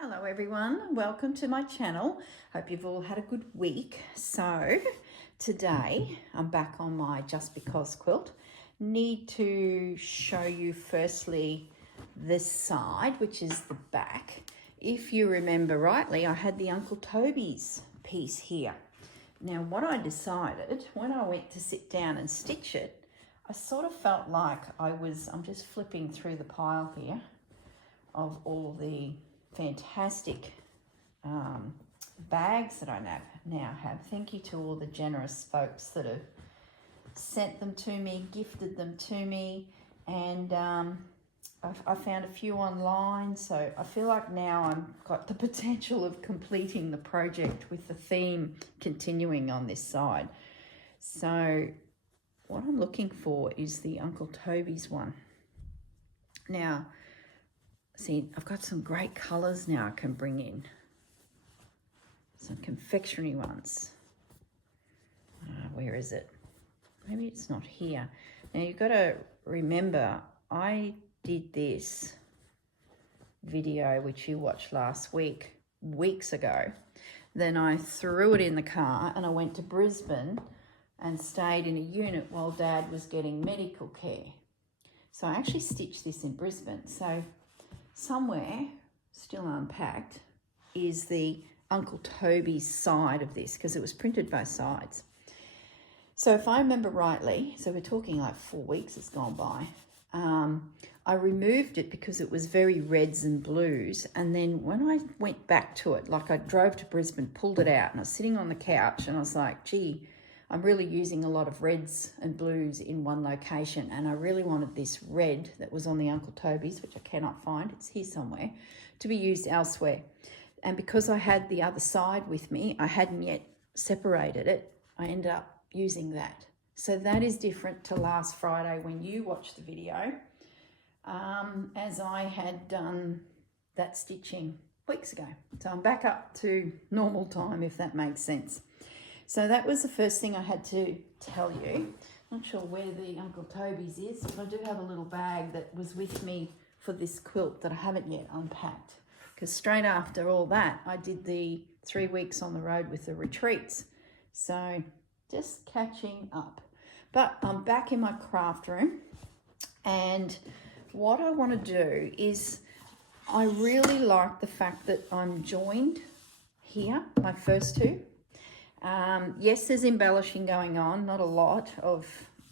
Hello everyone, welcome to my channel. Hope you've all had a good week. So today I'm back on my Just Because quilt. Need to show you firstly this side, which is the back. If you remember rightly, I had the Uncle Toby's piece here. Now what I decided when I went to sit down and stitch it, I sort of felt like I'm just flipping through the pile here of all the fantastic bags that I now have. Thank you to all the generous folks that have sent them to me, gifted them to me, and I found a few online, so I feel like now I've got the potential of completing the project with the theme continuing on this side. So what I'm looking for is the Uncle Toby's one. Now, see, I've got some great colours now I can bring in. Some confectionery ones. Where is it? Maybe it's not here. Now you've got to remember, I did this video, which you watched last week, weeks ago. Then I threw it in the car and I went to Brisbane and stayed in a unit while Dad was getting medical care. So I actually stitched this in Brisbane. So somewhere, still unpacked, is the Uncle Toby's side of this, because it was printed both sides. So if I remember rightly, so we're talking like 4 weeks has gone by, I removed it because it was very reds and blues. And then when I went back to it, like I drove to Brisbane, pulled it out, and I was sitting on the couch and I was like, gee, I'm really using a lot of reds and blues in one location, and I really wanted this red that was on the Uncle Toby's, which I cannot find, it's here somewhere, to be used elsewhere. And because I had the other side with me, I hadn't yet separated it, I ended up using that. So that is different to last Friday when you watched the video, as I had done that stitching weeks ago. So I'm back up to normal time, if that makes sense. So that was the first thing I had to tell you. Not sure where the Uncle Toby's is, but I do have a little bag that was with me for this quilt that I haven't yet unpacked. Because straight after all that, I did the 3 weeks on the road with the retreats. So just catching up. But I'm back in my craft room. And what I want to do is, I really like the fact that I'm joined here, my first two. Yes, there's embellishing going on, not a lot of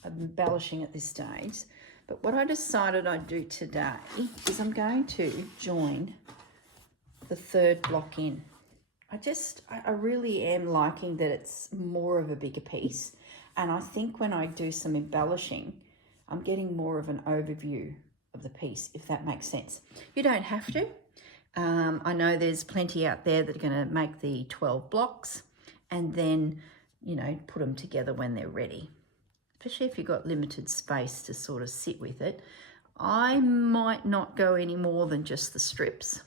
embellishing at this stage, but what I decided I'd do today is I'm going to join the third block in. I really am liking that it's more of a bigger piece, and I think when I do some embellishing, I'm getting more of an overview of the piece, if that makes sense. You don't have to. I know there's plenty out there that are going to make the 12 blocks and then, you know, put them together when they're ready, especially if you've got limited space to sort of sit with it. I might not go any more than just the strips,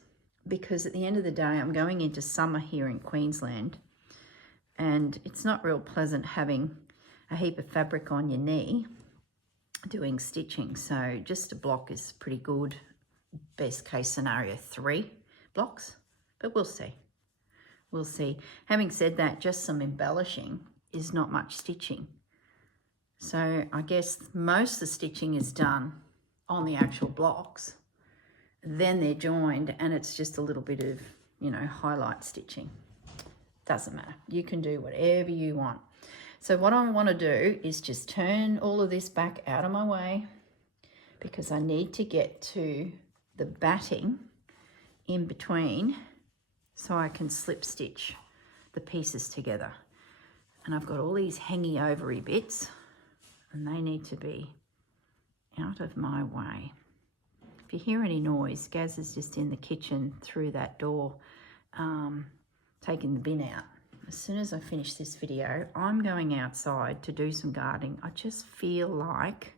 because at the end of the day, I'm going into summer here in Queensland, and it's not real pleasant having a heap of fabric on your knee doing stitching. So just a block is pretty good. Best case scenario, 3 blocks, but we'll see. We'll see. Having said that, just some embellishing is not much stitching. So I guess most of the stitching is done on the actual blocks. Then they're joined and it's just a little bit of, you know, highlight stitching. Doesn't matter. You can do whatever you want. So what I want to do is just turn all of this back out of my way, because I need to get to the batting in between so I can slip stitch the pieces together. And I've got all these hangy overy bits and they need to be out of my way. If you hear any noise, Gaz is just in the kitchen through that door, taking the bin out. As soon as I finish this video, I'm going outside to do some gardening. I just feel like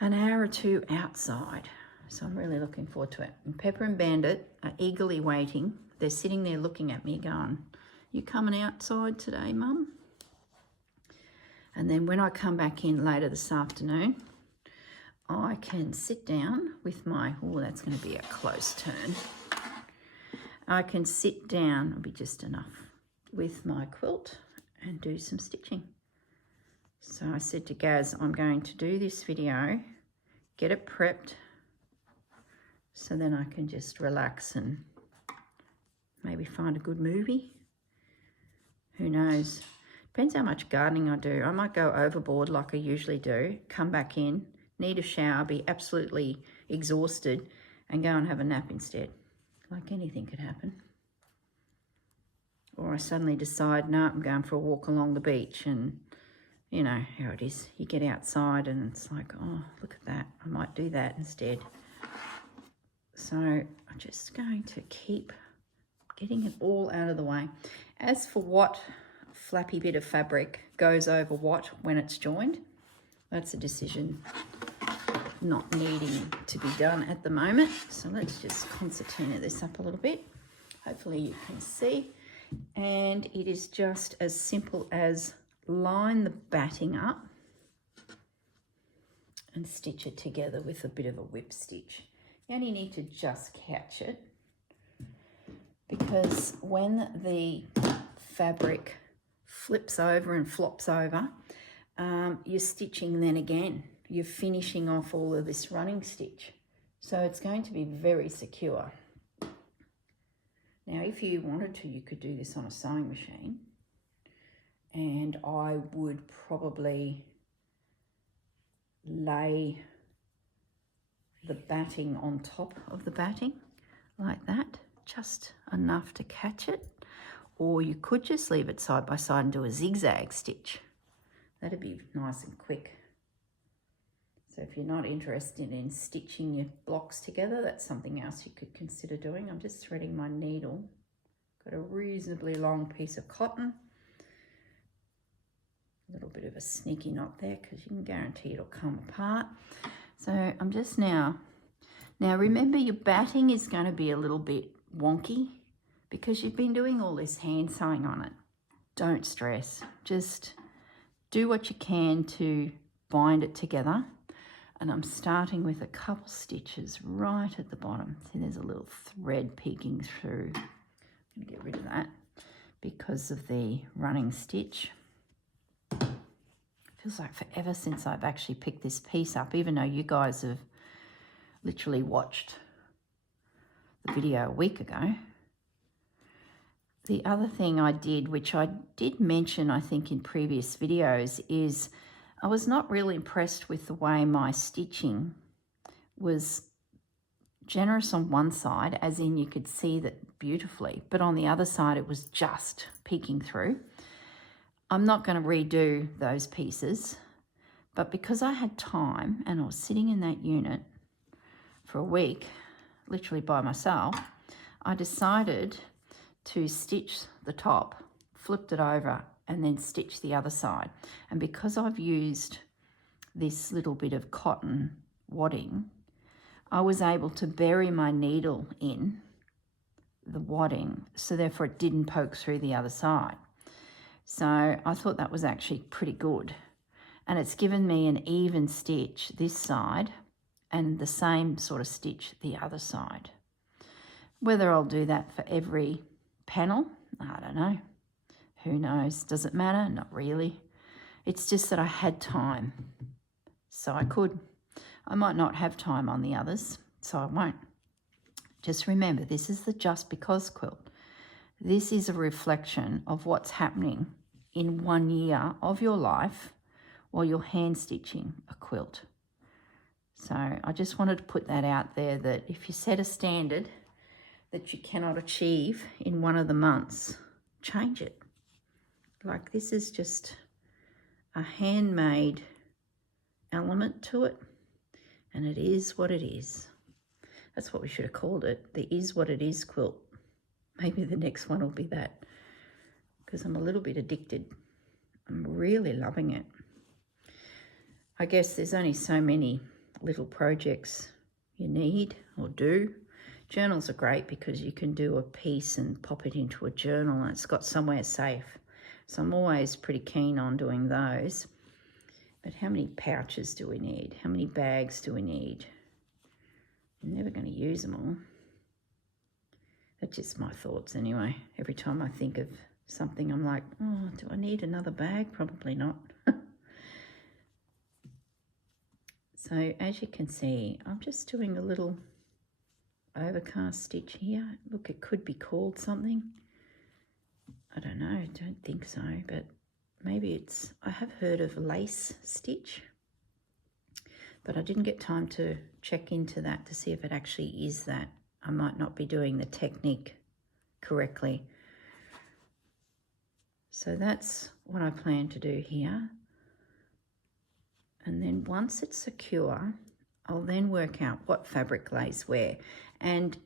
an hour or two outside. So I'm really looking forward to it. And Pepper and Bandit are eagerly waiting. They're sitting there looking at me going, you coming outside today, Mum? And then when I come back in later this afternoon, I can sit down with my, oh, that's going to be a close turn. I can sit down, it'll be just enough, with my quilt and do some stitching. So I said to Gaz, I'm going to do this video, get it prepped, so then I can just relax and maybe find a good movie. Who knows? Depends how much gardening I do. I might go overboard like I usually do, come back in, need a shower, be absolutely exhausted, and go and have a nap instead. Like anything could happen. Or I suddenly decide, no, I'm going for a walk along the beach, and you know how it is. You get outside and it's like, oh, look at that. I might do that instead. So I'm just going to keep getting it all out of the way. As for what flappy bit of fabric goes over what when it's joined, that's a decision not needing to be done at the moment. So let's just concertina this up a little bit. Hopefully you can see. And it is just as simple as line the batting up and stitch it together with a bit of a whip stitch. You only need to just catch it, because when the fabric flips over and flops over, you're stitching then again. You're finishing off all of this running stitch. So it's going to be very secure. Now, if you wanted to, you could do this on a sewing machine. And I would probably lay the batting on top of the batting like that, just enough to catch it. Or you could just leave it side by side and do a zigzag stitch. That'd be nice and quick. So if you're not interested in stitching your blocks together, that's something else you could consider doing. I'm just threading my needle. Got a reasonably long piece of cotton. A little bit of a sneaky knot there because you can guarantee it'll come apart. So I'm just now remember your batting is going to be a little bit wonky because you've been doing all this hand sewing on it. Don't stress. Just do what you can to bind it together. And I'm starting with a couple stitches right at the bottom. See, there's a little thread peeking through. I'm going to get rid of that because of the running stitch. Feels like forever since I've actually picked this piece up, even though you guys have literally watched the video a week ago. The other thing I did, which I did mention I think in previous videos, is I was not really impressed with the way my stitching was generous on one side, as in you could see that beautifully, but on the other side it was just peeking through. I'm not going to redo those pieces, but because I had time and I was sitting in that unit for a week, literally by myself, I decided to stitch the top, flipped it over, and then stitch the other side. And because I've used this little bit of cotton wadding, I was able to bury my needle in the wadding, so therefore it didn't poke through the other side. So I thought that was actually pretty good. And it's given me an even stitch this side and the same sort of stitch the other side. Whether I'll do that for every panel, I don't know. Who knows? Does it matter? Not really. It's just that I had time, so I could. I might not have time on the others, so I won't. Just remember, this is the Just Because quilt. This is a reflection of what's happening in 1 year of your life while you're hand stitching a quilt. So I just wanted to put that out there, that if you set a standard that you cannot achieve in one of the months, change it. Like, this is just a handmade element to it, and it is what it is. That's what we should have called it, the Is What It Is quilt. Maybe the next one will be that, because I'm a little bit addicted. I'm really loving it. I guess there's only so many little projects you need or do. Journals are great because you can do a piece and pop it into a journal and it's got somewhere safe. So I'm always pretty keen on doing those. But how many pouches do we need? How many bags do we need? I'm never going to use them all. That's just my thoughts anyway. Every time I think of something, I'm like, oh, do I need another bag? Probably not. So as you can see, I'm just doing a little overcast stitch here. Look, it could be called something. I don't know, don't think so, but maybe it's, I have heard of lace stitch, but I didn't get time to check into that to see if it actually is that. I might not be doing the technique correctly. So that's what I plan to do here. And then once it's secure, I'll then work out what fabric lays where. And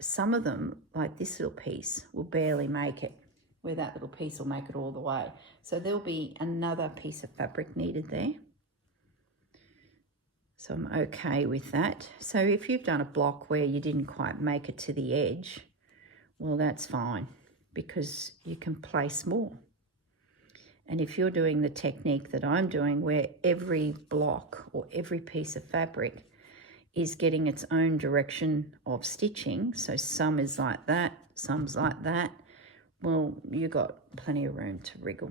some of them, like this little piece, will barely make it, where that little piece will make it all the way. So there'll be another piece of fabric needed there. So I'm okay with that. So if you've done a block where you didn't quite make it to the edge, well, that's fine, because you can place more. And if you're doing the technique that I'm doing, where every block or every piece of fabric is getting its own direction of stitching, so some is like that, some's like that, well, you've got plenty of room to wriggle.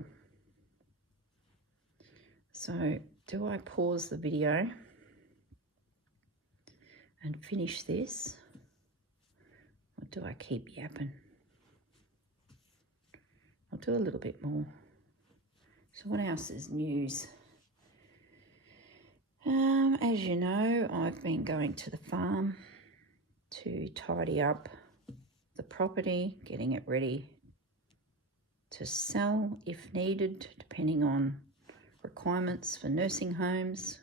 So do I pause the video and finish this, or do I keep yapping? I'll do a little bit more. So what else is news? As you know, I've been going to the farm to tidy up the property, getting it ready to sell if needed, depending on requirements for nursing homes.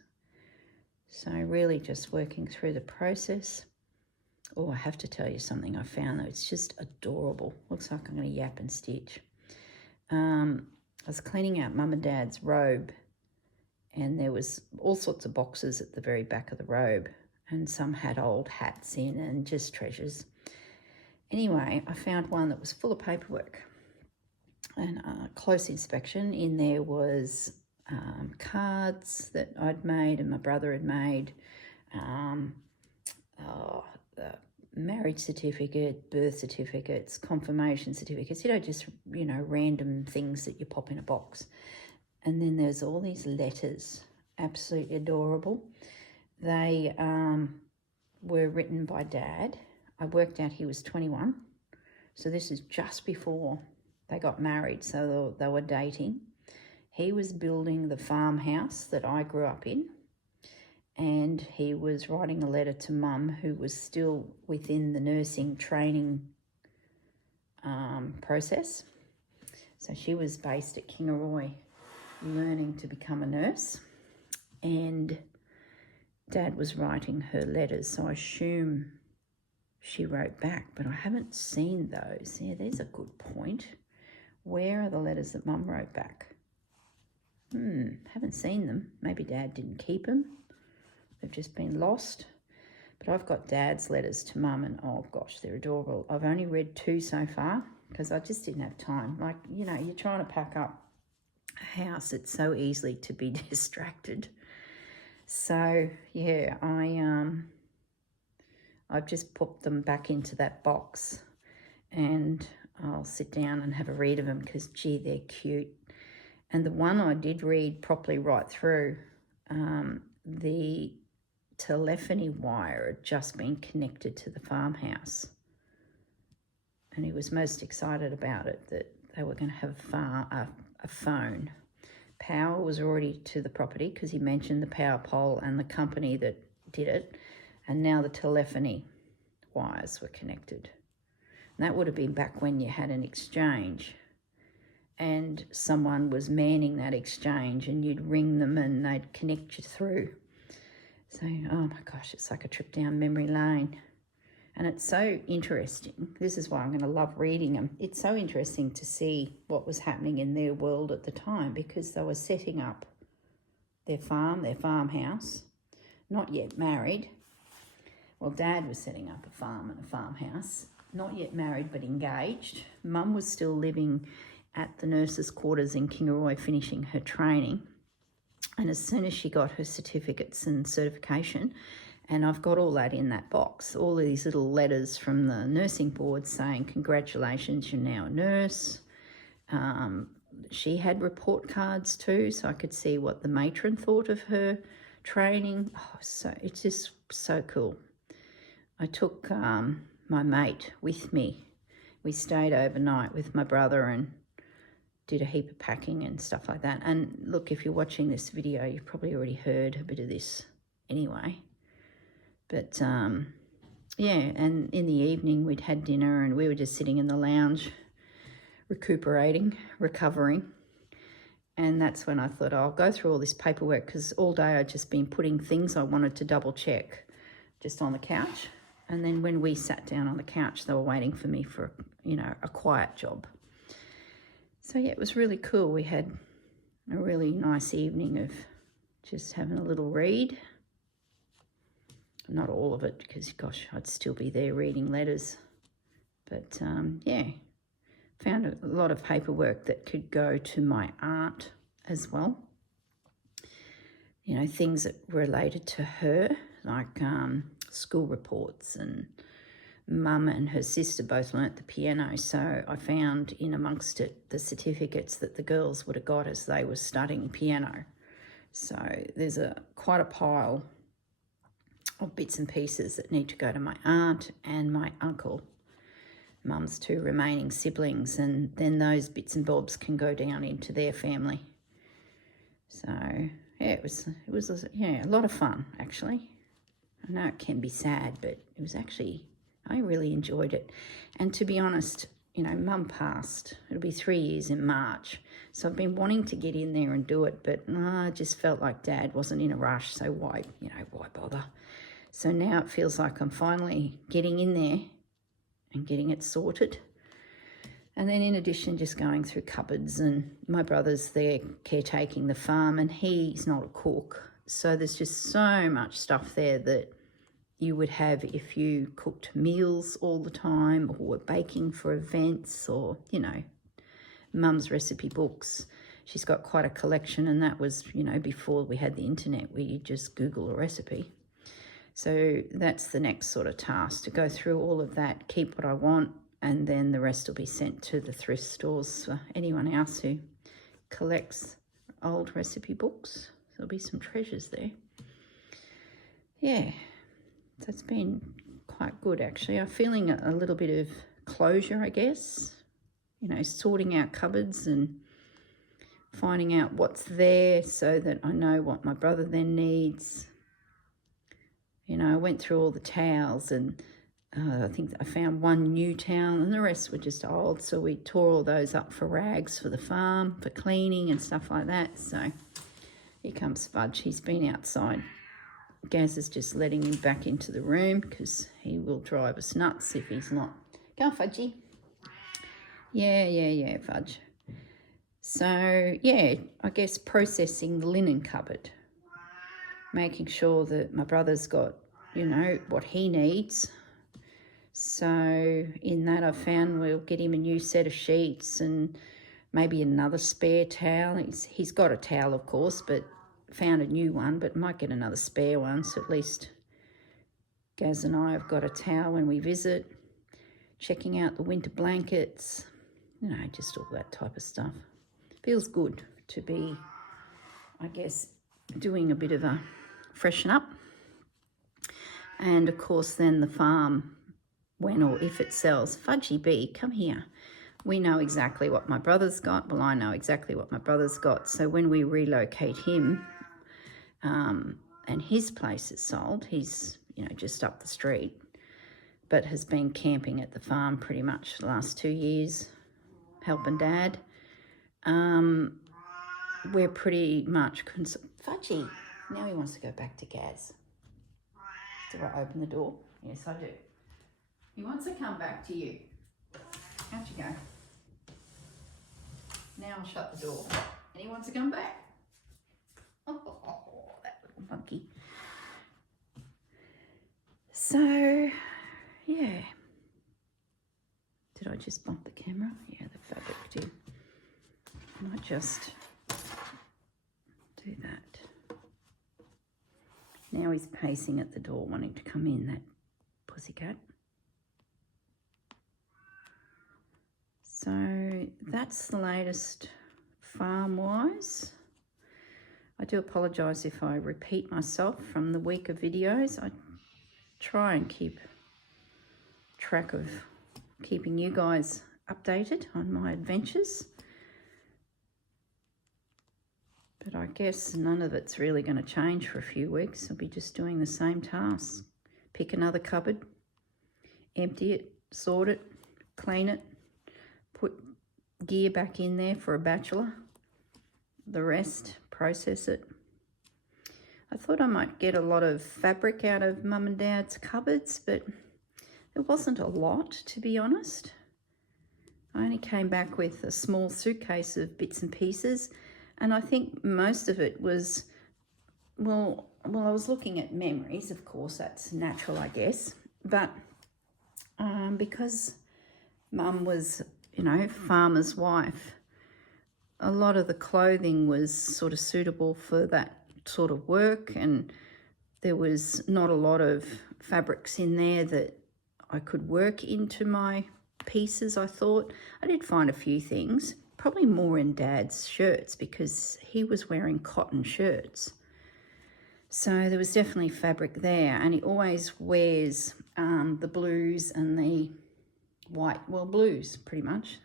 So really just working through the process. Oh, I have to tell you something I found though. It's just adorable. Looks like I'm going to yap and stitch. I was cleaning out Mum and Dad's robe, and there was all sorts of boxes at the very back of the robe, and some had old hats in and just treasures. Anyway, I found one that was full of paperwork, and close inspection in there was cards that I'd made and my brother had made, marriage certificate, birth certificates, confirmation certificates, just, random things that you pop in a box. And then there's all these letters, absolutely adorable. They were written by Dad. I worked out he was 21. So this is just before they got married, so they were dating. He was building the farmhouse that I grew up in, and he was writing a letter to Mum, who was still within the nursing training process. So she was based at Kingaroy learning to become a nurse, and Dad was writing her letters, so I assume she wrote back, but I haven't seen those. Yeah, there's a good point. Where are the letters that Mum wrote back? Haven't seen them. Maybe Dad didn't keep them. They've just been lost. But I've got Dad's letters to Mum, and oh gosh, they're adorable. I've only read 2 so far because I just didn't have time. Like, you're trying to pack up a house. It's so easily to be distracted. So yeah, I've just put them back into that box, and I'll sit down and have a read of them because, gee, they're cute. And the one I did read properly right through, the telephony wire had just been connected to the farmhouse. And he was most excited about it, that they were going to have a phone. Power was already to the property because he mentioned the power pole and the company that did it. And now the telephony wires were connected. And that would have been back when you had an exchange and someone was manning that exchange, and you'd ring them and they'd connect you through. So, oh my gosh, it's like a trip down memory lane. And it's so interesting. This is why I'm going to love reading them. It's so interesting to see what was happening in their world at the time, because they were setting up their farmhouse, not yet married. Well, Dad was setting up a farm and a farmhouse, not yet married but engaged. Mum was still living at the nurses' quarters in Kingaroy, finishing her training. And as soon as she got her certificates and certification And I've got all that in that box, all these little letters from the nursing board saying, congratulations, you're now a nurse. She had report cards too, so I could see what the matron thought of her training. Oh, so it's just so cool. I took my mate with me. We stayed overnight with my brother and did a heap of packing and stuff like that. And look, if you're watching this video, you've probably already heard a bit of this anyway. But yeah, and in the evening we'd had dinner and we were just sitting in the lounge recovering. And that's when I thought, I'll go through all this paperwork, because all day I'd just been putting things I wanted to double check just on the couch. And then when we sat down on the couch, they were waiting for me for, you know, a quiet job. So yeah, it was really cool. We had a really nice evening of just having a little read. Not all of it, because gosh, I'd still be there reading letters. But yeah, found a lot of paperwork that could go to my aunt as well. You know, things that related to her, like school reports, and Mum and her sister both learnt the piano, so I found in amongst it the certificates that the girls would have got as they were studying piano. So there's quite a pile of bits and pieces that need to go to my aunt and my uncle, Mum's two remaining siblings, and then those bits and bobs can go down into their family. So yeah, it was yeah, a lot of fun actually. I know it can be sad, but it was actually, I really enjoyed it. And to be honest, you know, Mum passed. It'll be 3 years in March. So I've been wanting to get in there and do it, but I just felt like Dad wasn't in a rush, so why bother? So now it feels like I'm finally getting in there and getting it sorted. And then in addition, just going through cupboards, and my brother's there caretaking the farm, and he's not a cook. So there's just so much stuff there that you would have if you cooked meals all the time, or were baking for events, or, you know, Mum's recipe books. She's got quite a collection, and that was, you know, before we had the internet where you just Google a recipe. So that's the next sort of task, to go through all of that, keep what I want, and then the rest will be sent to the thrift stores for anyone else who collects old recipe books. There'll be some treasures there. Yeah, so it's been quite good actually. I'm feeling a little bit of closure, I guess. You know, sorting out cupboards and finding out what's there so that I know what my brother then needs. You know, I went through all the towels, and I think I found one new towel and the rest were just old. So we tore all those up for rags for the farm, for cleaning and stuff like that. So here comes Fudge. He's been outside. Gaz is just letting him back into the room because he will drive us nuts if he's not. Go on, Fudgy. Yeah, Fudge. So, yeah, I guess processing the linen cupboard. Making sure that my brother's got, you know, what he needs. So in that I found we'll get him a new set of sheets and maybe another spare towel. He's got a towel, of course, but found a new one, but might get another spare one. So at least Gaz and I have got a towel when we visit. Checking out the winter blankets, you know, just all that type of stuff. Feels good to be, I guess, doing a bit of a freshen up. And of course then the farm, when or if it sells. Fudgy Bee, come here. We know exactly what my brother's got. Well, I know exactly what my brother's got. So when we relocate him and his place is sold, he's, you know, just up the street, but has been camping at the farm pretty much the last 2 years, helping Dad. We're pretty much Fudgy. Now he wants to go back to Gaz. Do I open the door? Yes, I do. He wants to come back to you. Out you go. Now I'll shut the door. And he wants to come back. Oh, that little monkey. So, yeah. Did I just bump the camera? Yeah, the fabric did. I might just do that. Now he's pacing at the door, wanting to come in, that pussycat. So that's the latest farm-wise. I do apologise if I repeat myself from the week of videos. I try and keep track of keeping you guys updated on my adventures. But I guess none of it's really going to change for a few weeks. I'll be just doing the same tasks. Pick another cupboard, empty it, sort it, clean it, put gear back in there for a bachelor. The rest, process it. I thought I might get a lot of fabric out of Mum and Dad's cupboards, but there wasn't a lot, to be honest. I only came back with a small suitcase of bits and pieces, and I think most of it was, well, I was looking at memories, of course, that's natural, I guess, but because Mum was, you know, farmer's wife, a lot of the clothing was sort of suitable for that sort of work, and there was not a lot of fabrics in there that I could work into my pieces, I thought. I did find a few things, probably more in Dad's shirts because he was wearing cotton shirts. So there was definitely fabric there, and he always wears the blues and the white, well, blues pretty much.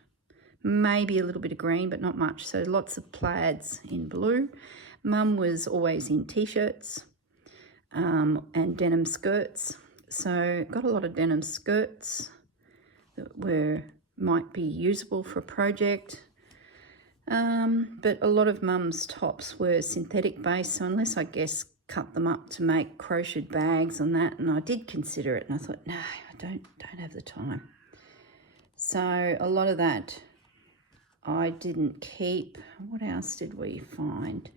Maybe a little bit of green, but not much. So lots of plaids in blue. Mum was always in t-shirts and denim skirts. So got a lot of denim skirts that might be usable for a project. But a lot of Mum's tops were synthetic based, so unless I guess cut them up to make crocheted bags and that, and I did consider it, and I thought, no, I don't have the time. So a lot of that I didn't keep. What else did we find?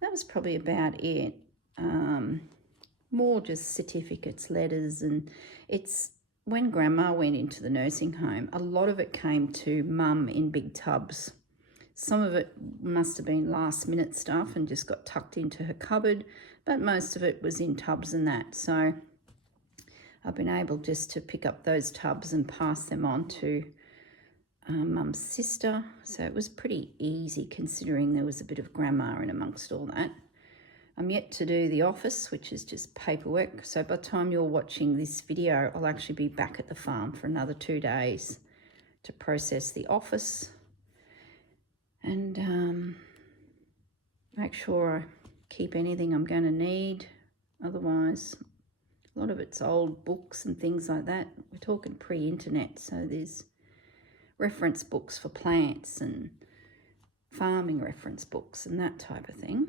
That was probably about it. More just certificates, letters, and it's when Grandma went into the nursing home, a lot of it came to Mum in big tubs. Some of it must have been last minute stuff and just got tucked into her cupboard, but most of it was in tubs and that. So I've been able just to pick up those tubs and pass them on to Mum's sister. So it was pretty easy considering there was a bit of Grandma in amongst all that. I'm yet to do the office, which is just paperwork. So by the time you're watching this video, I'll actually be back at the farm for another 2 days to process the office and make sure I keep anything I'm going to need. Otherwise, a lot of it's old books and things like that. We're talking pre-internet, so there's reference books for plants and farming reference books and that type of thing.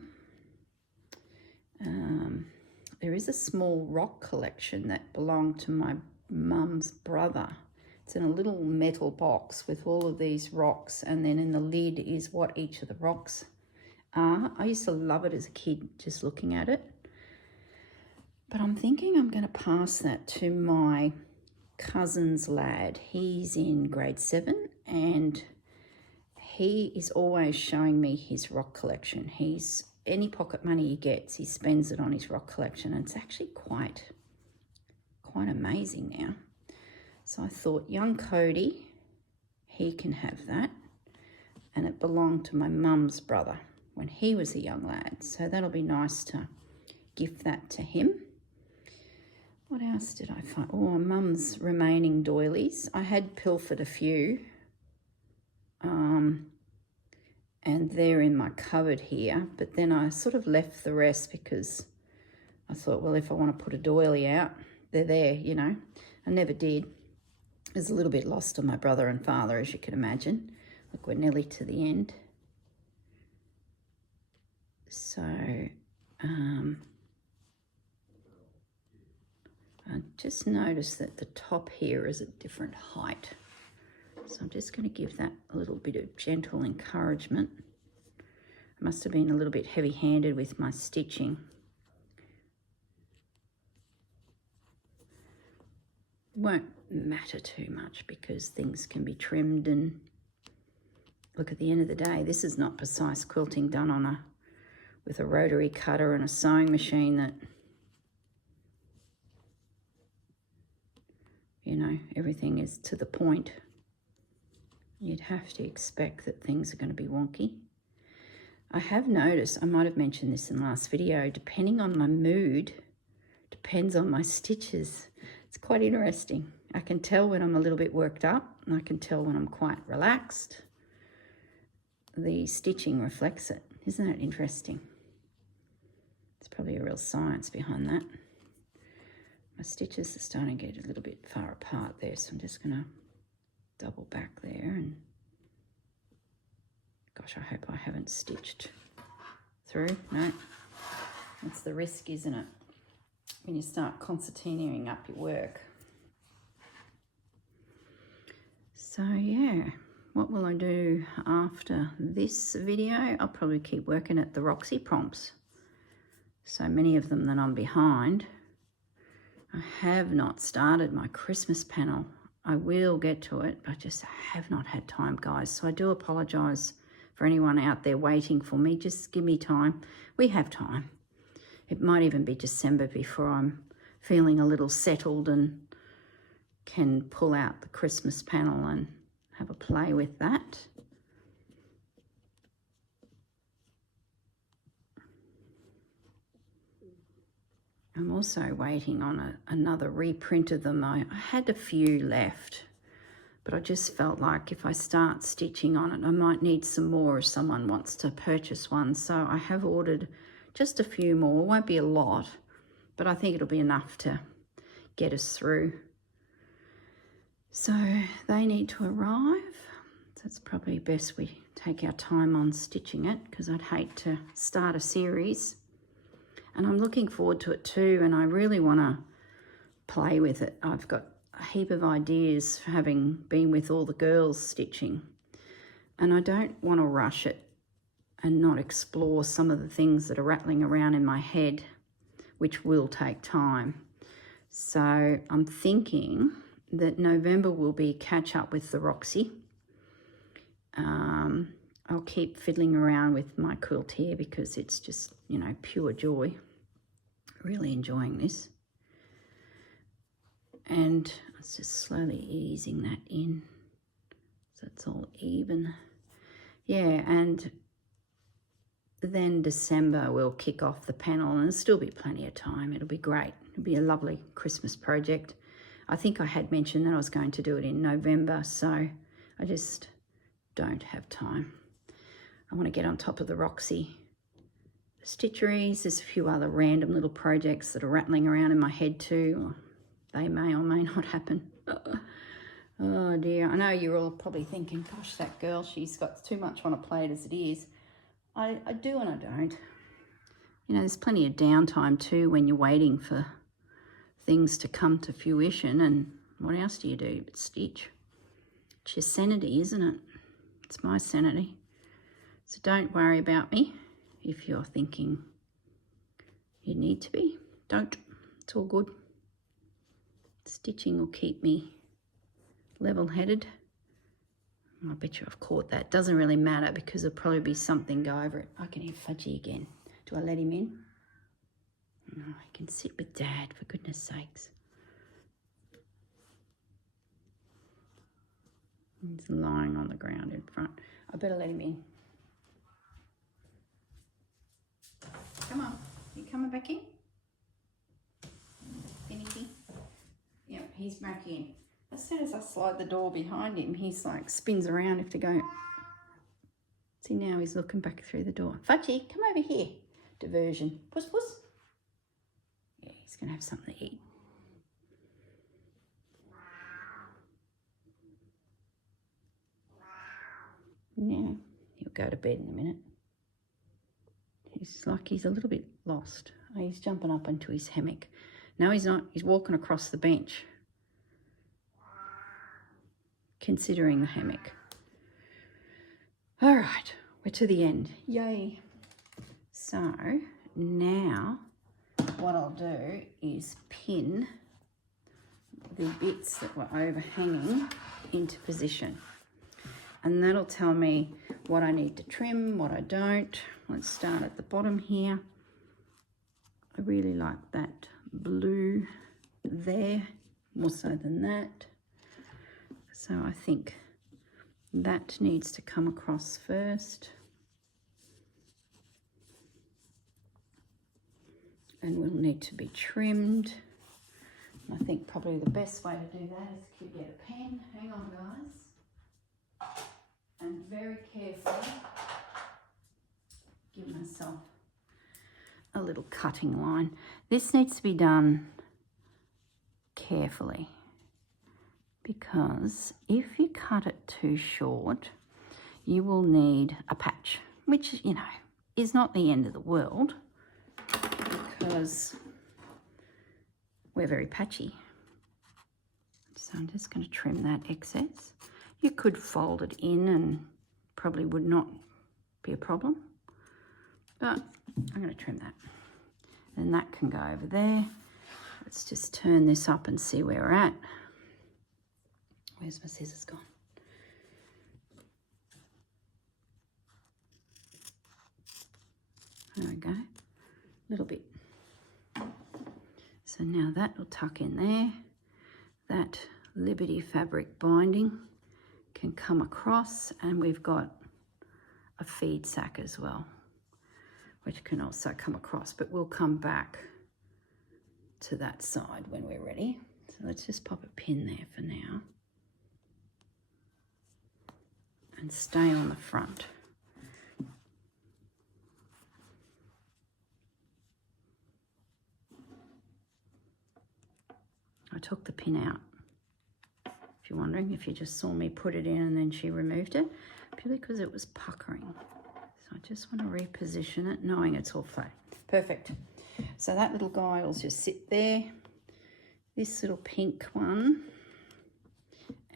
There is a small rock collection that belonged to my mum's brother. It's in a little metal box with all of these rocks, and then in the lid is what each of the rocks are. I used to love it as a kid, just looking at it. But I'm thinking I'm going to pass that to my cousin's lad. He's in grade 7 and he is always showing me his rock collection. Any pocket money he gets, he spends it on his rock collection, and it's actually quite amazing now. So I thought young Cody, he can have that, and it belonged to my mum's brother when he was a young lad, so that'll be nice to gift that to him. What else did I find? Oh, Mum's remaining doilies. I had pilfered a few, and they're in my cupboard here, but then I sort of left the rest because I thought, well, if I want to put a doily out, they're there, you know. I never did. I was a little bit lost on my brother and father, as you can imagine. Look, we're nearly to the end. So, I just noticed that the top here is a different height. So I'm just going to give that a little bit of gentle encouragement. I must have been a little bit heavy-handed with my stitching. Won't matter too much because things can be trimmed, and look, at the end of the day, this is not precise quilting done with a rotary cutter and a sewing machine that you know, everything is to the point, you'd have to expect that things are going to be wonky. I have noticed, I might have mentioned this in the last video, depending on my mood, depends on my stitches. It's quite interesting. I can tell when I'm a little bit worked up, and I can tell when I'm quite relaxed. The stitching reflects it. Isn't that interesting? There's probably a real science behind that. My stitches are starting to get a little bit far apart there, so I'm just going to double back there. And gosh, I hope I haven't stitched through. No, that's the risk, isn't it? When you start concertinaing up your work. So yeah, what will I do after this video? I'll probably keep working at the Roxy prompts. So many of them that I'm behind. I have not started my Christmas panel. I will get to it, but I just have not had time, guys. So I do apologise for anyone out there waiting for me. Just give me time. We have time. It might even be December before I'm feeling a little settled and can pull out the Christmas panel and have a play with that. I'm also waiting on another reprint of them. I had a few left, but I just felt like if I start stitching on it, I might need some more if someone wants to purchase one. So I have ordered just a few more. It won't be a lot, but I think it'll be enough to get us through. So they need to arrive. So it's probably best we take our time on stitching it, because I'd hate to start a series. And I'm looking forward to it too, and I really want to play with it. I've got a heap of ideas for having been with all the girls stitching, and I don't want to rush it and not explore some of the things that are rattling around in my head, which will take time. So I'm thinking that November will be catch up with the Roxy. I'll keep fiddling around with my quilt here because it's just, you know, pure joy. Really enjoying this. And it's just slowly easing that in so it's all even. Yeah, and then December we'll kick off the panel, and there'll still be plenty of time. It'll be great. It'll be a lovely Christmas project. I think I had mentioned that I was going to do it in November, so I just don't have time. I want to get on top of the Roxy stitcheries. There's a few other random little projects that are rattling around in my head too. They may or may not happen. Oh dear, I know you're all probably thinking, gosh, that girl, she's got too much on her plate as it is. I do and I don't. You know, there's plenty of downtime too when you're waiting for things to come to fruition, and what else do you do but stitch? It's your sanity, isn't it? It's my sanity. So don't worry about me if you're thinking you need to be. Don't. It's all good. Stitching will keep me level-headed. I bet you I've caught that. Doesn't really matter because there'll probably be something go over it. I can hear Fudgy again. Do I let him in? No, I can sit with Dad, for goodness sakes. He's lying on the ground in front. I better let him in. Come on, you coming back in? Anything? Yep, he's back in. As soon as I slide the door behind him, he's like spins around if to go. See, now he's looking back through the door. Fudgy, come over here. Diversion. Puss, puss. Yeah, he's going to have something to eat. Now, he'll go to bed in a minute. He's like he's a little bit lost. Oh, he's jumping up into his hammock. No, he's not. He's walking across the bench, considering the hammock. All right, we're to the end. Yay. So now what I'll do is pin the bits that were overhanging into position. And that'll tell me what I need to trim, what I don't. Let's start at the bottom here. I really like that blue there. more so than that. So I think that needs to come across first. And will need to be trimmed. I think probably the best way to do that is to get a pen. Hang on, guys. And very carefully give myself a little cutting line. This needs to be done carefully, because if you cut it too short, you will need a patch, which, you know, is not the end of the world, because we're very patchy. So I'm just going to trim that excess. You could fold it in and probably would not be a problem, but I'm going to trim that. And that can go over there. Let's just turn this up and see where we're at. Where's my scissors gone? There we go, a little bit. So now that will tuck in there. That Liberty fabric binding can come across, and we've got a feed sack as well, which can also come across, but we'll come back to that side when we're ready. So let's just pop a pin there for now and stay on the front. I took the pin out, if you're wondering, if you just saw me put it in and then she removed it, purely because it was puckering. So I just want to reposition it, knowing it's all flat. Perfect. So that little guy will just sit there. This little pink one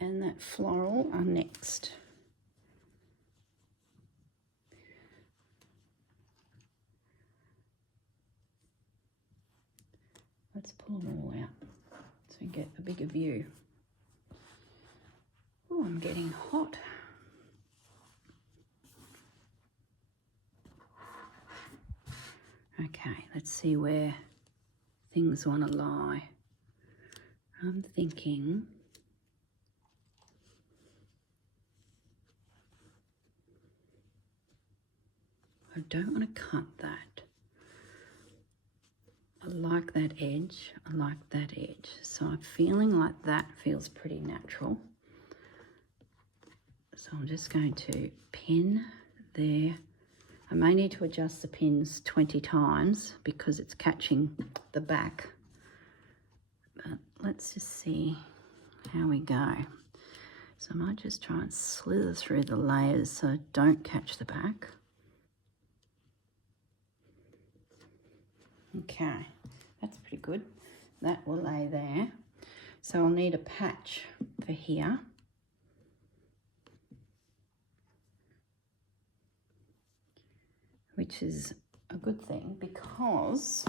and that floral are next. Let's pull them all out so we get a bigger view. Oh, I'm getting hot. Okay, let's see where things want to lie. I'm thinking I don't want to cut that. I like that edge, I like that edge. So I'm feeling like that feels pretty natural. So I'm just going to pin there. I may need to adjust the pins 20 times because it's catching the back. But let's just see how we go. So I might just try and slither through the layers so I don't catch the back. Okay, that's pretty good. That will lay there. So I'll need a patch for here. Which is a good thing because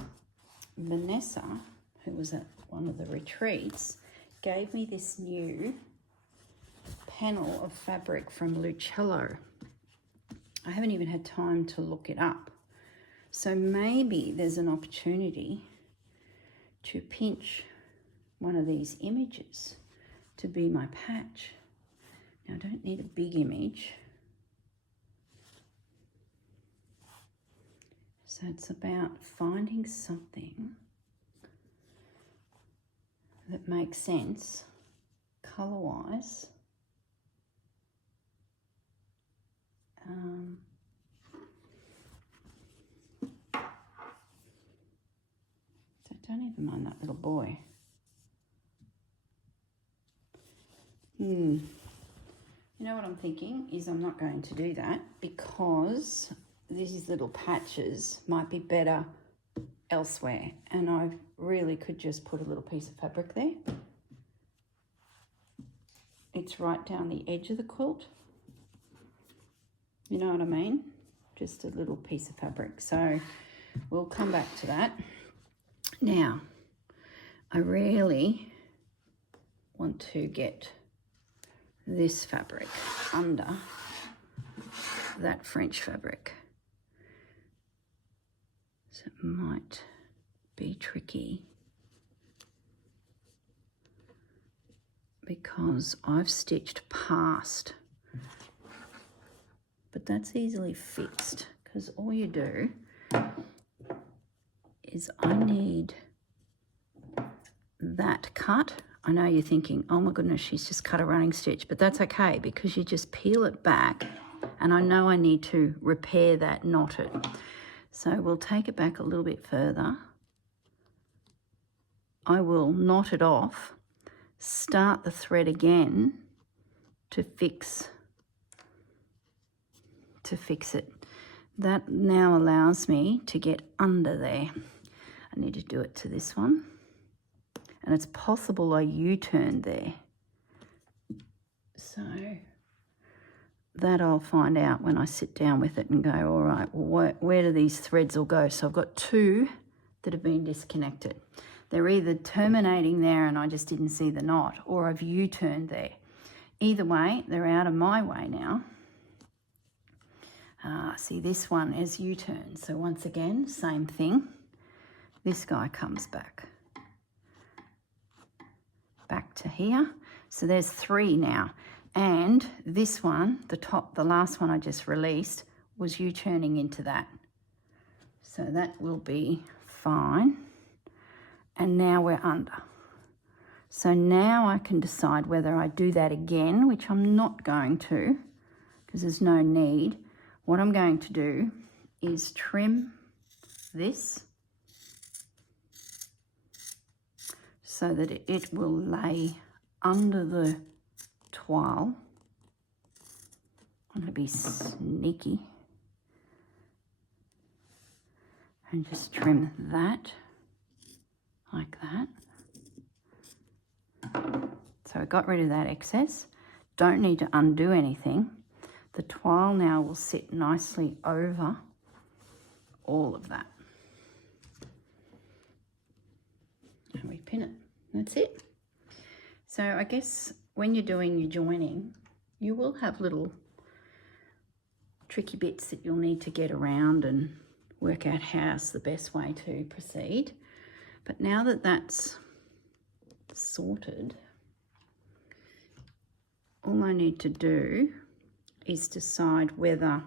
Vanessa, who was at one of the retreats, gave me this new panel of fabric from Lucello. I haven't even had time to look it up. So maybe there's an opportunity to pinch one of these images to be my patch. Now I don't need a big image. So it's about finding something that makes sense colour-wise. So don't even mind that little boy. You know what I'm thinking is I'm not going to do that because these little patches might be better elsewhere, and I really could just put a little piece of fabric there. It's right down the edge of the quilt. You know what I mean? Just a little piece of fabric. So we'll come back to that. Now, I really want to get this fabric under that French fabric. So it might be tricky. because I've stitched past, but that's easily fixed because all you do is I need that cut. I know you're thinking, oh my goodness, she's just cut a running stitch, but that's okay because you just peel it back, and I know I need to repair that knotted. So we'll take it back a little bit further. I will knot it off, start the thread again to fix it. That now allows me to get under there. I need to do it to this one. And it's possible I U-turn there. So that I'll find out when I sit down with it and go, all right, well, where do these threads all go? So I've got two that have been disconnected. They're either terminating there and I just didn't see the knot, or I've U-turned there. Either way, they're out of my way now. See, this one is U-turn. So once again, same thing. This guy comes back to here. So there's three now. And this one, the last one I just released, was U-turning into that. So that will be fine. And now we're under. So now I can decide whether I do that again, which I'm not going to because there's no need. What I'm going to do is trim this so that it will lay under the toile. I'm going to be sneaky and just trim that like that. So I got rid of that excess. Don't need to undo anything. The toile now will sit nicely over all of that. And we pin it. That's it. So I guess when you're doing your joining, you will have little tricky bits that you'll need to get around and work out how's the best way to proceed. But now that that's sorted, all I need to do is decide whether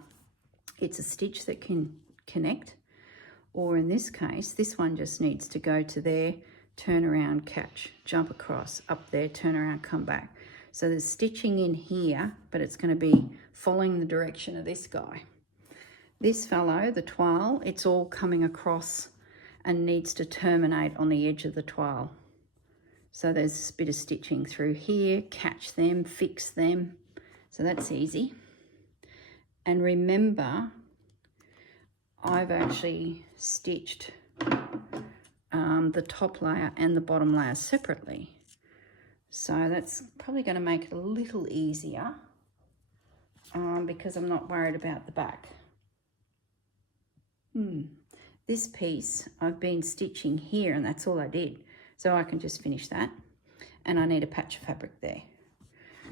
it's a stitch that can connect, or in this case, this one just needs to go to there, turn around, catch, jump across, up there, turn around, come back. So there's stitching in here, but it's going to be following the direction of this guy. This fellow, the toile, it's all coming across and needs to terminate on the edge of the toile. So there's a bit of stitching through here, catch them, fix them. So that's easy. And remember, I've actually stitched the top layer and the bottom layer separately. So that's probably going to make it a little easier because I'm not worried about the back. This piece I've been stitching here, and that's all I did. So I can just finish that. And I need a patch of fabric there.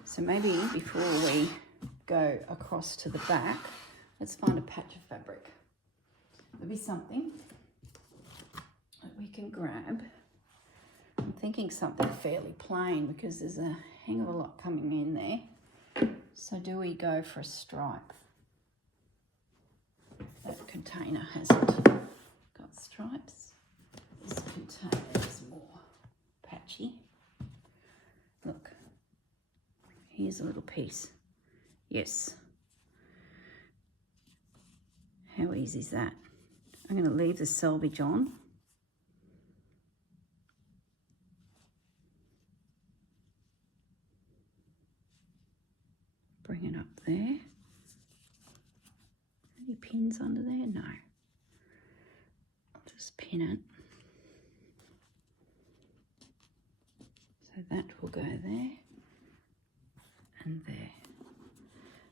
So maybe before we go across to the back, let's find a patch of fabric. There'll be something that we can grab. I'm thinking something fairly plain because there's a hang of a lot coming in there. So do we go for a stripe? That container hasn't got stripes. This container is more patchy. Look, here's a little piece. Yes. How easy is that? I'm going to leave the selvage on. Bring it up there. Any pins under there? No. I'll just pin it. So that will go there and there.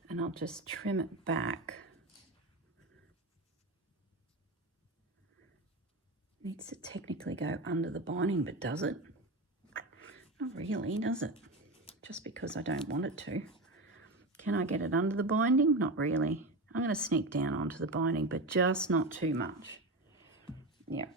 And I'll just trim it back. Needs to technically go under the binding, but does it? Not really, does it? Just because I don't want it to. Can I get it under the binding? Not really. I'm going to sneak down onto the binding, but just not too much. Yep.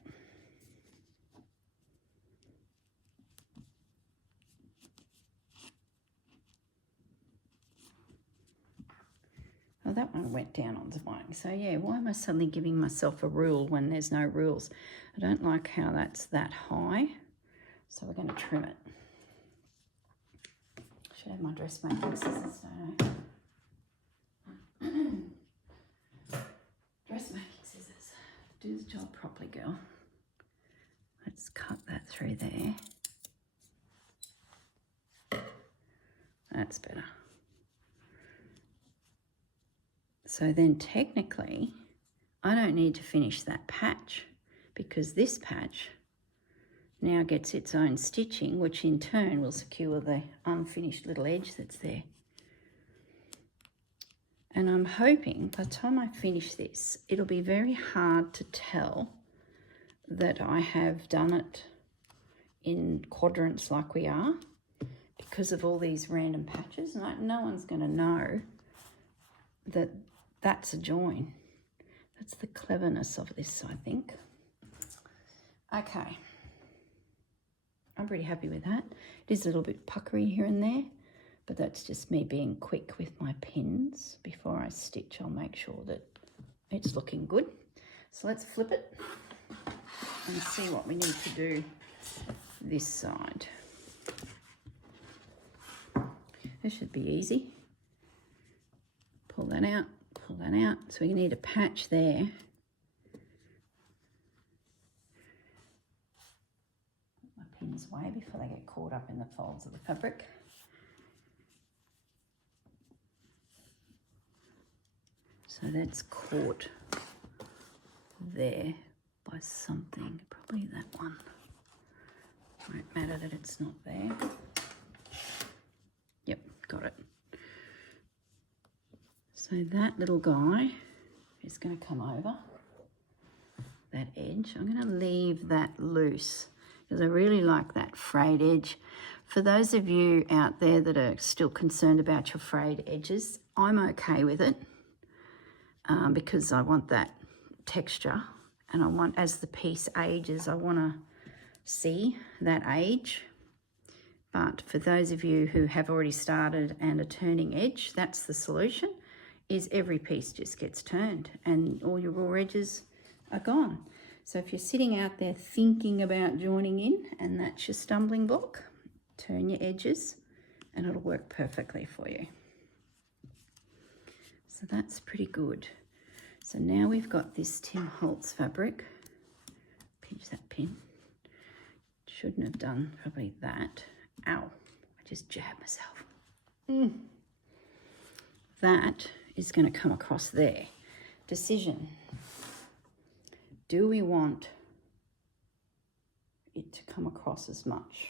that one went down on the one. So yeah, why am I suddenly giving myself a rule when there's no rules? I don't like how that's that high. So we're going to trim it. Should have my dressmaking scissors, don't I? Dressmaking scissors. Do the job properly, girl. Let's cut that through there. That's better. So then technically, I don't need to finish that patch because this patch now gets its own stitching, which in turn will secure the unfinished little edge that's there. And I'm hoping by the time I finish this, it'll be very hard to tell that I have done it in quadrants like we are because of all these random patches. No one's going to know that that's a join. That's the cleverness of this, I think. Okay. I'm pretty happy with that. It is a little bit puckery here and there, but that's just me being quick with my pins. Before I stitch, I'll make sure that it's looking good. So let's flip it and see what we need to do this side. This should be easy. Pull that out, pull that out. So we need a patch there. Put my pins away before they get caught up in the folds of the fabric. So that's caught there by something, probably that one. Won't matter that it's not there. Yep, got it. So that little guy is going to come over that edge. I'm going to leave that loose because I really like that frayed edge. For those of you out there that are still concerned about your frayed edges, I'm okay with it because I want that texture, and I want, as the piece ages, I want to see that age. But for those of you who have already started and are turning edge, that's the solution, is every piece just gets turned and all your raw edges are gone. So if you're sitting out there thinking about joining in and that's your stumbling block, turn your edges and it'll work perfectly for you. So that's pretty good. So now we've got this Tim Holtz fabric. Pinch that pin. Shouldn't have done probably that. Ow, I just jabbed myself. That is going to come across there. Decision. Do we want it to come across as much?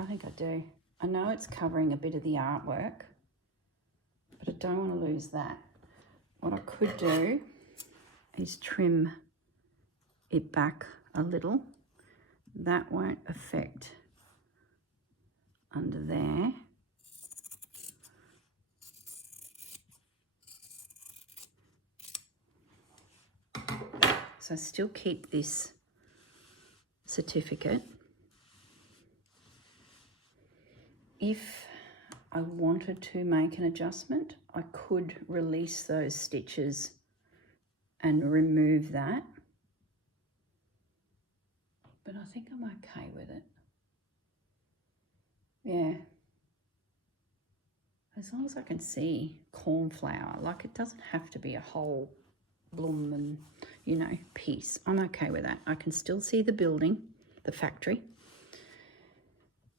I think I do. I know it's covering a bit of the artwork, but I don't want to lose that. What I could do is trim it back a little. That won't affect under there. So still keep this certificate. If I wanted to make an adjustment, I could release those stitches and remove that. But I think I'm okay with it. Yeah. As long as I can see cornflower, like it doesn't have to be a whole bloom and, you know, piece. I'm okay with that. I can still see the building, the factory.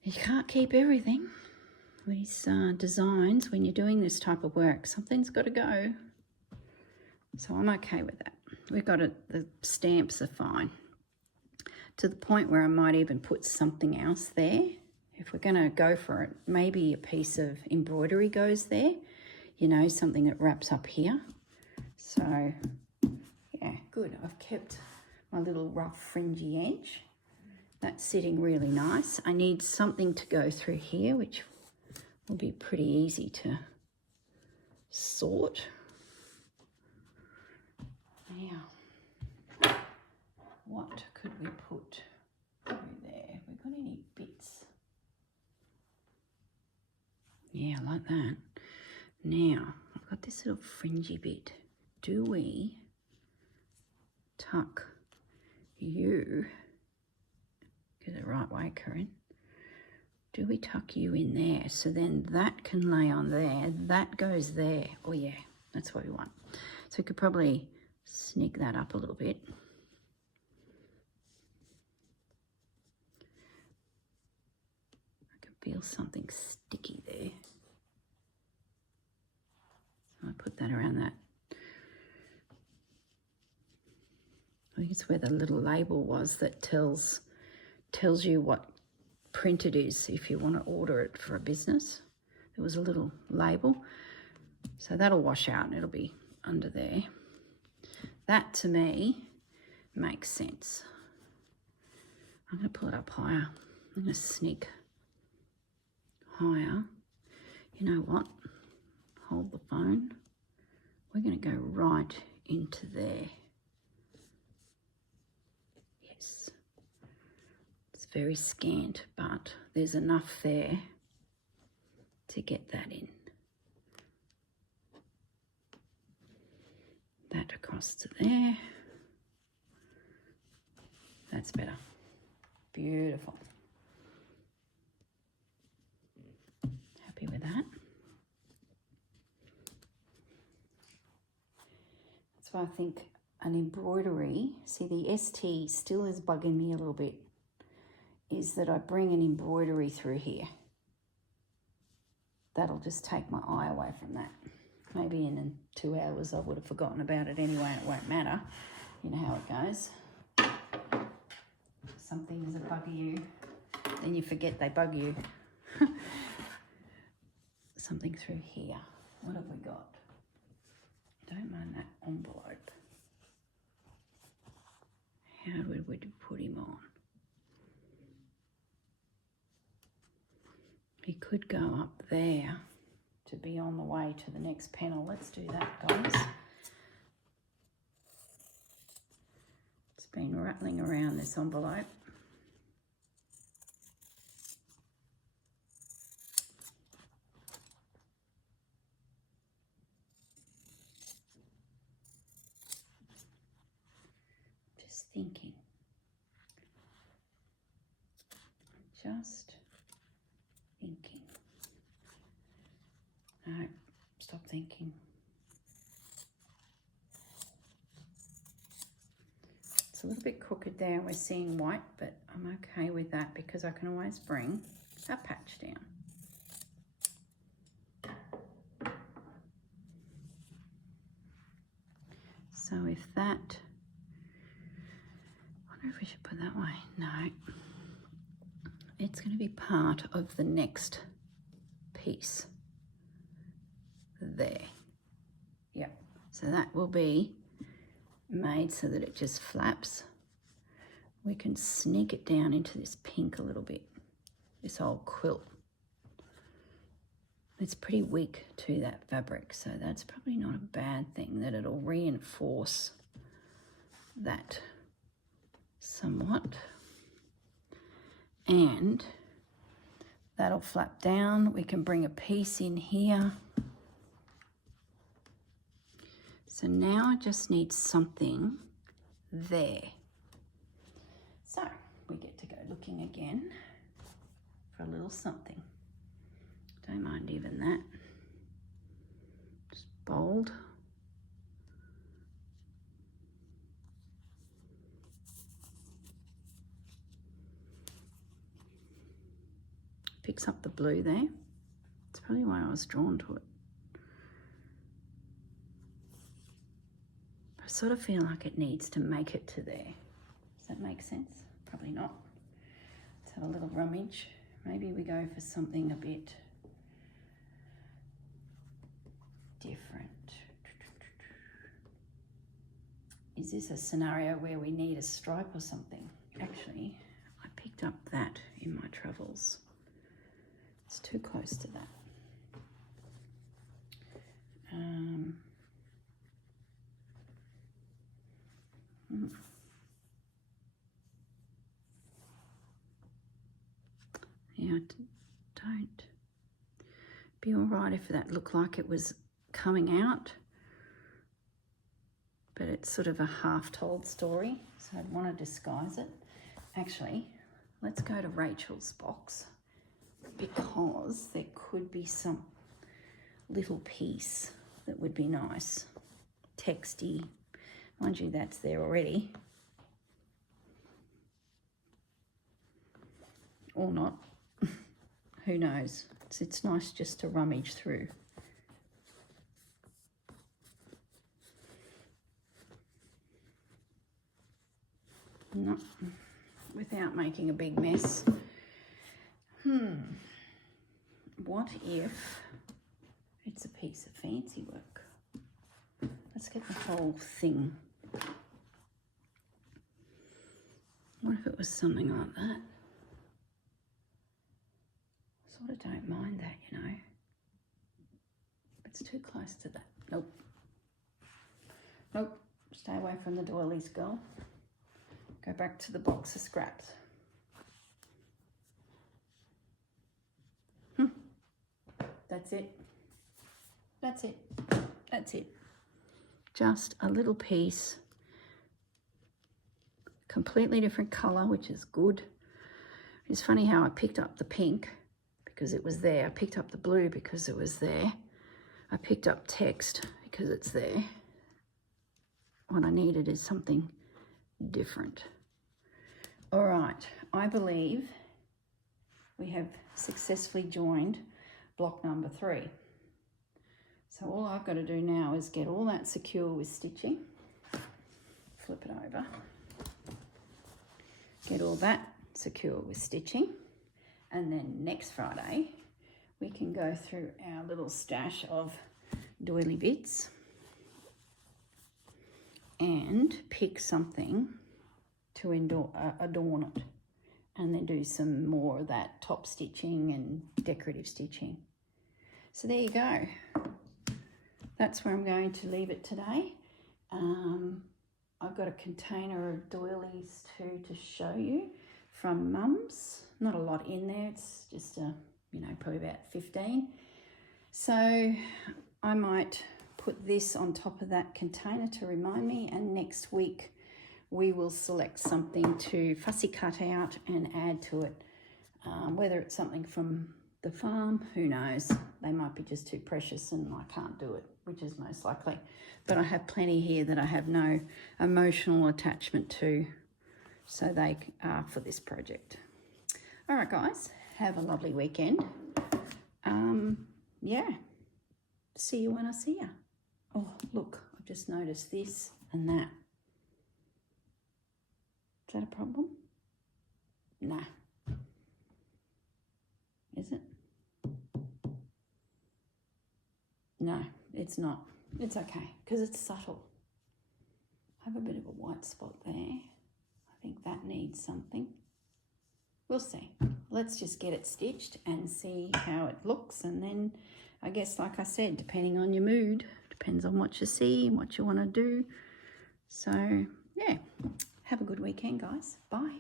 You can't keep everything. These designs, when you're doing this type of work, something's got to go. So I'm okay with that. We've got it, the stamps are fine. To the point where I might even put something else there. If we're going to go for it, maybe a piece of embroidery goes there, you know, something that wraps up here. So, yeah, good. I've kept my little rough fringy edge. That's sitting really nice. I need something to go through here, which will be pretty easy to sort. Now, what could we put through there? Have we got any bits? Yeah, I like that. Now, I've got this little fringy bit. Do we tuck you, get it the right way, Corinne? Do we tuck you in there? So then that can lay on there, that goes there. Oh yeah, that's what we want. So we could probably sneak that up a little bit. I can feel something sticky there. So I put that around that. I think it's where the little label was that tells you what print it is if you want to order it for a business. There was a little label. So that'll wash out and it'll be under there. That to me makes sense. I'm going to pull it up higher. I'm going to sneak higher. You know what? Hold the phone. We're going to go right into there. Yes. It's very scant, but there's enough there to get that in. That across to there. That's better. Beautiful. Happy with that. That's why I think an embroidery, see the ST still is bugging me a little bit, is that I bring an embroidery through here. That'll just take my eye away from that. Maybe in 2 hours I would have forgotten about it anyway, and it won't matter. You know how it goes. Some things that bug you, then you forget they bug you. Something through here. What have we got? Don't mind that envelope. How would we put him on? He could go up there to be on the way to the next panel. Let's do that, guys. It's been rattling around this envelope. Just thinking. Just thinking. No, stop thinking. It's a little bit crooked there. We're seeing white, but I'm okay with that because I can always bring that patch down. So if that, I wonder if we should put that way. No, it's going to be part of the next piece. There. Yep. So that will be made so that it just flaps. We can sneak it down into this pink a little bit, this old quilt. It's pretty weak to that fabric, so that's probably not a bad thing, that it'll reinforce that somewhat. And that'll flap down. We can bring a piece in here. So now I just need something there. So we get to go looking again for a little something. Don't mind even that. Just bold. Picks up the blue there. It's probably why I was drawn to it. I sort of feel like it needs to make it to there. Does that make sense? Probably not. Let's have a little rummage. Maybe we go for something a bit different. Is this a scenario where we need a stripe or something? Actually, I picked up that in my travels. It's too close to that. I don't. Be all right if that looked like it was coming out, but it's sort of a half-told story, so I'd want to disguise it. Actually, let's go to Rachel's box, because there could be some little piece that would be nice, texty. Mind you, that's there already. Or not. Who knows? It's nice just to rummage through. No, without making a big mess. What if it's a piece of fancy work? Let's get the whole thing. What if it was something like that? Sort of don't mind that, you know. It's too close to that. Nope. Nope. Stay away from the doilies, girl. Go back to the box of scraps. That's it. That's it. That's it. Just a little piece. Completely different colour, which is good. It's funny how I picked up the pink because it was there. I picked up the blue because it was there. I picked up text because it's there. What I needed is something different. All right, I believe we have successfully joined block number 3. So all I've got to do now is get all that secure with stitching. Flip it over. Get all that secure with stitching. And then next Friday, we can go through our little stash of doily bits and pick something to adorn it, and then do some more of that top stitching and decorative stitching. So there you go. That's where I'm going to leave it today. I've got a container of doilies too to show you from Mum's. Not a lot in there, it's just probably about 15. So I might put this on top of that container to remind me, and next week we will select something to fussy cut out and add to it. Whether it's something from the farm, who knows? They might be just too precious and I can't do it, which is most likely. But I have plenty here that I have no emotional attachment to, so they are for this project. All right, guys, have a lovely weekend. Yeah, see you when I see you. Oh, look, I've just noticed this and that. Is that a problem? Nah. Is it? No, it's not. It's okay, because it's subtle. I have a bit of a white spot there. I think that needs something. We'll see. Let's just get it stitched and see how it looks, and then I guess, like I said, depending on your mood, depends on what you see and what you want to do. So, yeah, have a good weekend, guys. Bye.